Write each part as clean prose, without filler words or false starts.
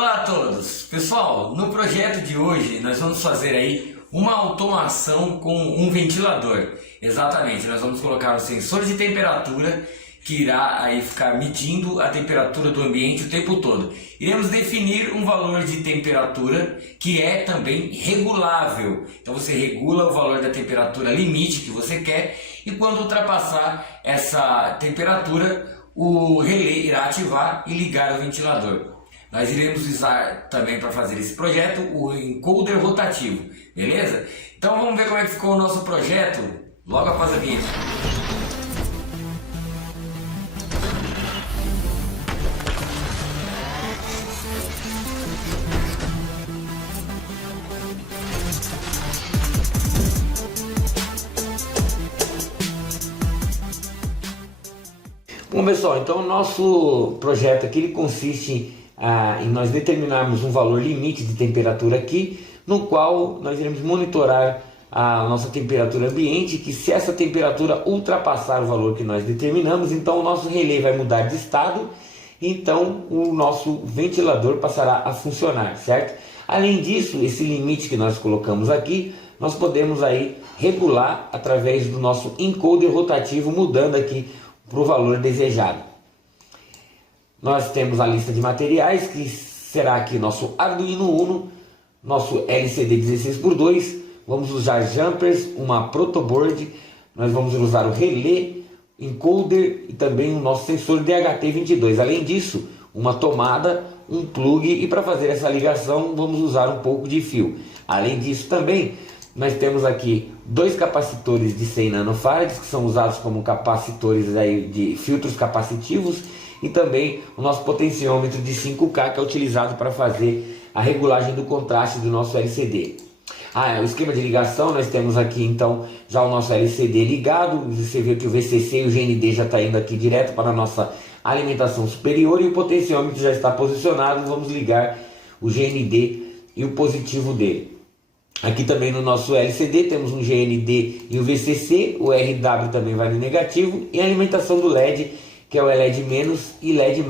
Olá a todos! Pessoal, no projeto de hoje nós vamos fazer aí uma automação com um ventilador. Exatamente, nós vamos colocar um sensor de temperatura que irá aí ficar medindo a temperatura do ambiente o tempo todo. Iremos definir um valor de temperatura que é também regulável. Então você regula o valor da temperatura limite que você quer e quando ultrapassar essa temperatura, o relé irá ativar e ligar o ventilador. Nós iremos usar também para fazer esse projeto o encoder rotativo, beleza? Então vamos ver como é que ficou o nosso projeto logo após a vinheta. Bom pessoal, então o nosso projeto aqui ele consiste em nós determinarmos um valor limite de temperatura aqui, no qual nós iremos monitorar a nossa temperatura ambiente, que se essa temperatura ultrapassar o valor que nós determinamos, então o nosso relé vai mudar de estado, então o nosso ventilador passará a funcionar, certo? Além disso, esse limite que nós colocamos aqui, nós podemos aí regular através do nosso encoder rotativo, mudando aqui para o valor desejado. Nós temos a lista de materiais, que será aqui nosso Arduino Uno, nosso LCD 16x2, vamos usar jumpers, uma protoboard, nós vamos usar o relé, encoder e também o nosso sensor DHT22. Além disso, uma tomada, um plug e para fazer essa ligação vamos usar um pouco de fio. Além disso também, nós temos aqui dois capacitores de 100 nanofarads, que são usados como capacitores aí de filtros capacitivos, e também o nosso potenciômetro de 5K, que é utilizado para fazer a regulagem do contraste do nosso LCD. O esquema de ligação, nós temos aqui então já o nosso LCD ligado, você vê que o VCC e o GND já está indo aqui direto para a nossa alimentação superior e o potenciômetro já está posicionado, vamos ligar o GND e o positivo dele. Aqui também no nosso LCD temos um GND e um VCC, o RW também vai no negativo e a alimentação do LED, que é o LED- e LED+,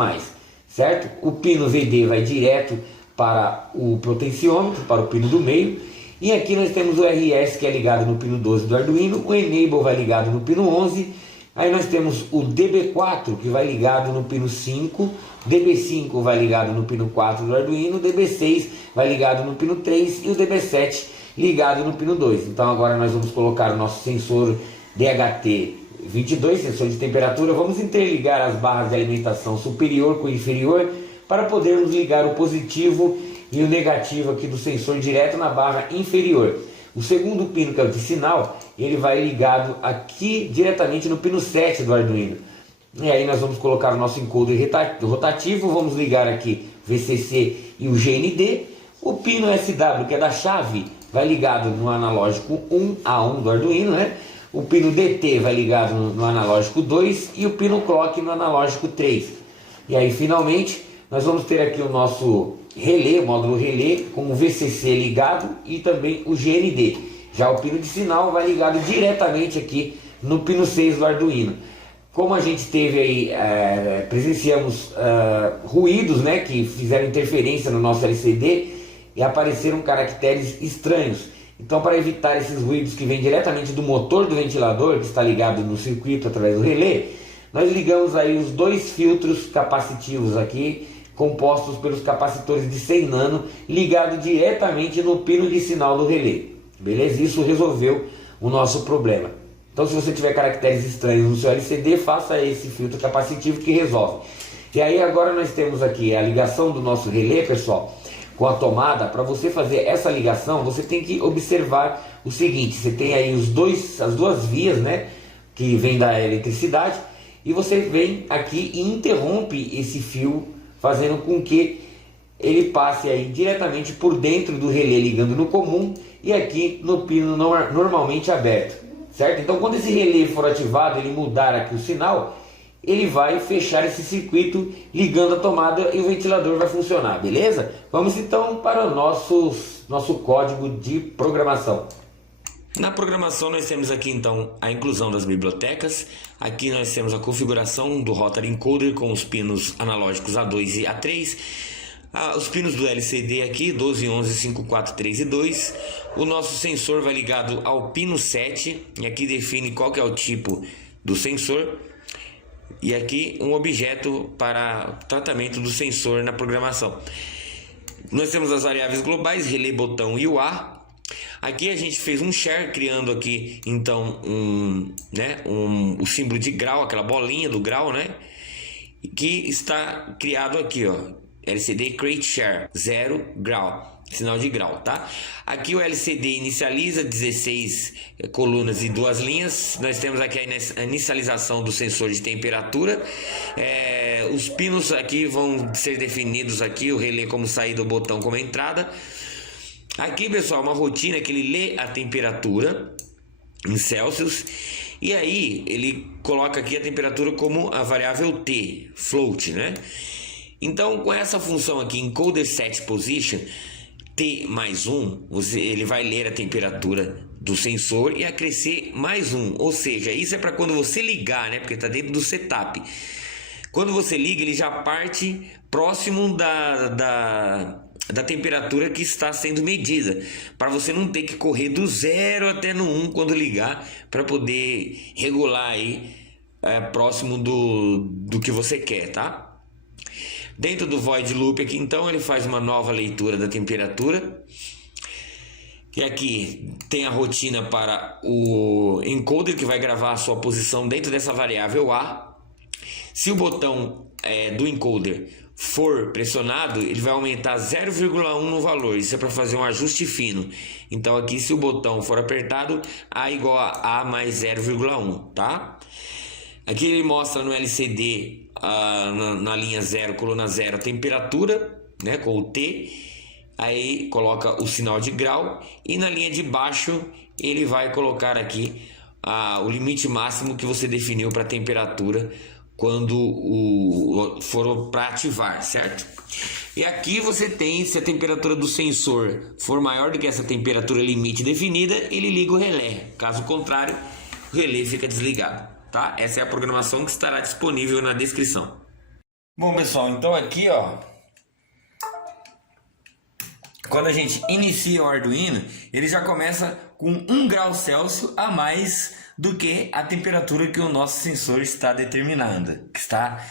certo? O pino VD vai direto para o potenciômetro, para o pino do meio. E aqui nós temos o RS, que é ligado no pino 12 do Arduino, o Enable vai ligado no pino 11. Aí nós temos o DB4, que vai ligado no pino 5, DB5 vai ligado no pino 4 do Arduino, o DB6 vai ligado no pino 3 e o DB7 ligado no pino 2. Então agora nós vamos colocar o nosso sensor DHT22, sensor de temperatura, vamos interligar as barras de alimentação superior com inferior para podermos ligar o positivo e o negativo aqui do sensor direto na barra inferior. O segundo pino, que é o de sinal, ele vai ligado aqui diretamente no pino 7 do Arduino. E aí nós vamos colocar o nosso encoder rotativo, vamos ligar aqui VCC e o GND. O pino SW, que é da chave, vai ligado no analógico 1 A1 do Arduino, né? O pino DT vai ligado no analógico 2 e o pino clock no analógico 3. E aí finalmente nós vamos ter aqui o nosso relé, o módulo relé com o VCC ligado e também o GND. Já o pino de sinal vai ligado diretamente aqui no pino 6 do Arduino. Como a gente teve aí, presenciamos ruídos, né, que fizeram interferência no nosso LCD e apareceram caracteres estranhos. Então, para evitar esses ruídos que vêm diretamente do motor do ventilador, que está ligado no circuito através do relé, nós ligamos aí os dois filtros capacitivos aqui, compostos pelos capacitores de 100 nano, ligado diretamente no pino de sinal do relé. Beleza? Isso resolveu o nosso problema. Então, se você tiver caracteres estranhos no seu LCD, faça esse filtro capacitivo que resolve. E aí agora nós temos aqui a ligação do nosso relé, pessoal, com a tomada. Para você fazer essa ligação, você tem que observar o seguinte: você tem aí as duas vias, né, que vem da eletricidade, e você vem aqui e interrompe esse fio, fazendo com que ele passe aí diretamente por dentro do relé, ligando no comum e aqui no pino normalmente aberto, certo? Então quando esse relé for ativado, ele mudar aqui o sinal, ele vai fechar esse circuito ligando a tomada e o ventilador vai funcionar, beleza? Vamos então para o nosso código de programação. Na programação nós temos aqui então a inclusão das bibliotecas. Aqui nós temos a configuração do Rotary Encoder com os pinos analógicos A2 e A3. Os pinos do LCD aqui, 12, 11, 5, 4, 3 e 2. O nosso sensor vai ligado ao pino 7, e aqui define qual que é o tipo do sensor. E aqui um objeto para tratamento do sensor na programação. Nós temos as variáveis globais, relé, botão e o A. Aqui a gente fez um share, criando aqui então o símbolo de grau, aquela bolinha do grau, né? Que está criado aqui, ó. LCD Create Share 0 grau, sinal de grau, tá? Aqui o LCD inicializa 16 colunas e 2 linhas. Nós temos aqui a inicialização do sensor de temperatura. Os pinos aqui vão ser definidos aqui, o relé como saída, o botão como entrada. Aqui, pessoal, uma rotina que ele lê a temperatura em Celsius. E aí ele coloca aqui a temperatura como a variável T, float, né? Então, com essa função aqui, encoder set position, T mais 1, ele vai ler a temperatura do sensor e acrescer mais 1. Ou seja, isso é para quando você ligar, né? Porque está dentro do setup. Quando você liga, ele já parte próximo da temperatura que está sendo medida, para você não ter que correr do 0 até no 1 quando ligar, para poder regular aí próximo do que você quer, tá? Dentro do void loop aqui, então, ele faz uma nova leitura da temperatura. E aqui tem a rotina para o encoder, que vai gravar a sua posição dentro dessa variável A. Se o botão do encoder for pressionado, ele vai aumentar 0,1 no valor. Isso é para fazer um ajuste fino. Então aqui, se o botão for apertado, A igual a A mais 0,1, tá? Aqui ele mostra no LCD, na linha 0, coluna 0, a temperatura, né, com o T. Aí coloca o sinal de grau. E na linha de baixo ele vai colocar aqui o limite máximo que você definiu para a temperatura quando for para ativar, certo? E aqui você tem, se a temperatura do sensor for maior do que essa temperatura limite definida, ele liga o relé. Caso contrário, o relé fica desligado, tá? Essa é a programação que estará disponível na descrição. Bom, pessoal, então aqui, ó, quando a gente inicia o Arduino, ele já começa com 1 grau Celsius a mais do que a temperatura que o nosso sensor está determinando, que está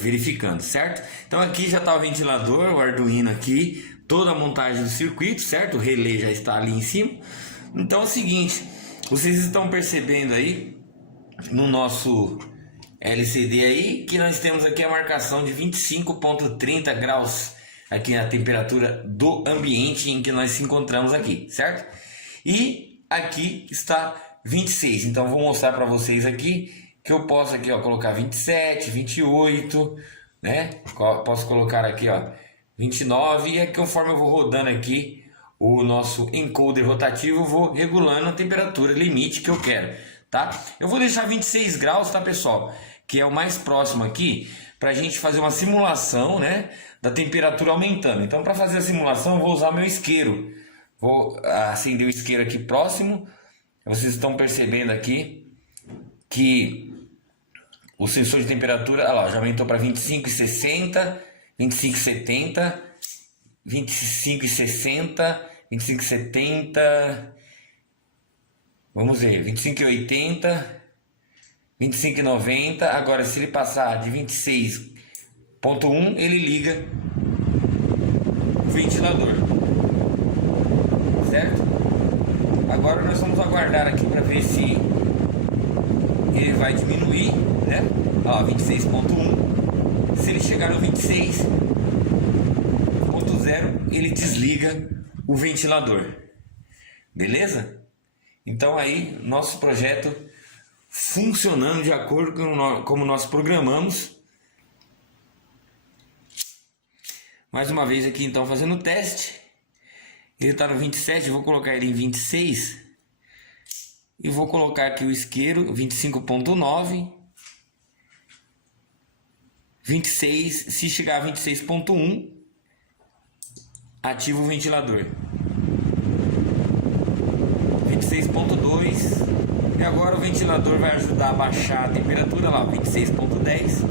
verificando, certo? Então aqui já está o ventilador, o Arduino aqui, toda a montagem do circuito, certo? O relé já está ali em cima. Então é o seguinte, vocês estão percebendo aí no nosso LCD aí que nós temos aqui a marcação de 25,30 graus aqui na temperatura do ambiente em que nós se encontramos aqui, certo? E aqui está 26, então vou mostrar para vocês aqui que eu posso aqui, ó, colocar 27, 28, né? Posso colocar aqui, ó, 29, e aí, conforme eu vou rodando aqui o nosso encoder rotativo, eu vou regulando a temperatura limite que eu quero, tá? Eu vou deixar 26 graus, tá, pessoal? Que é o mais próximo aqui, para a gente fazer uma simulação, né, da temperatura aumentando. Então, para fazer a simulação, eu vou usar meu isqueiro. Vou acender o isqueiro aqui próximo. Vocês estão percebendo aqui que o sensor de temperatura, olha lá, já aumentou para 25,60, 25,70, 25,60, 25,70, vamos ver, 25,80, 25,90. Agora, se ele passar de 26,1, ele liga o ventilador, certo? Agora nós vamos aguardar aqui para ver se ele vai diminuir, né? Ó, 26,1. Se ele chegar no 26,0, ele desliga o ventilador. Beleza? Então aí, nosso projeto funcionando de acordo com como nós programamos. Mais uma vez aqui então fazendo o teste. Ele está no 27, eu vou colocar ele em 26. E vou colocar aqui o isqueiro, 25,9. 26, se chegar a 26,1, ativa o ventilador. 26,2. E agora o ventilador vai ajudar a baixar a temperatura lá, 26,10.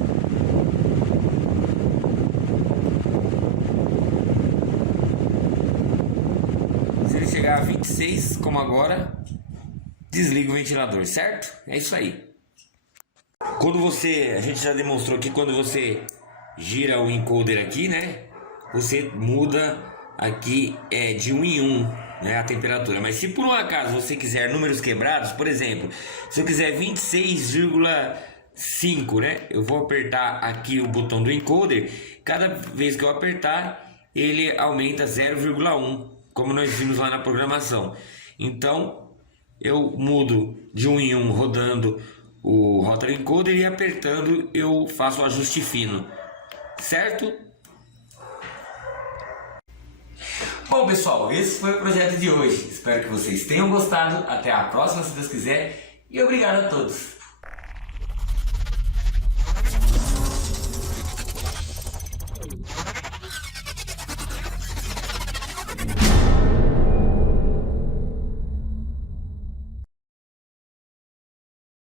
chegar a 26, como agora, desliga o ventilador, certo? É isso aí. A gente já demonstrou que quando você gira o encoder aqui, né? Você muda aqui de 1 em 1, né, a temperatura. Mas se por um acaso você quiser números quebrados, por exemplo, se eu quiser 26,5, né? Eu vou apertar aqui o botão do encoder. Cada vez que eu apertar, ele aumenta 0,1, como nós vimos lá na programação. Então, eu mudo de 1 em 1 rodando o rotary encoder e apertando eu faço o ajuste fino, certo? Bom, pessoal, esse foi o projeto de hoje. Espero que vocês tenham gostado. Até a próxima, se Deus quiser. E obrigado a todos.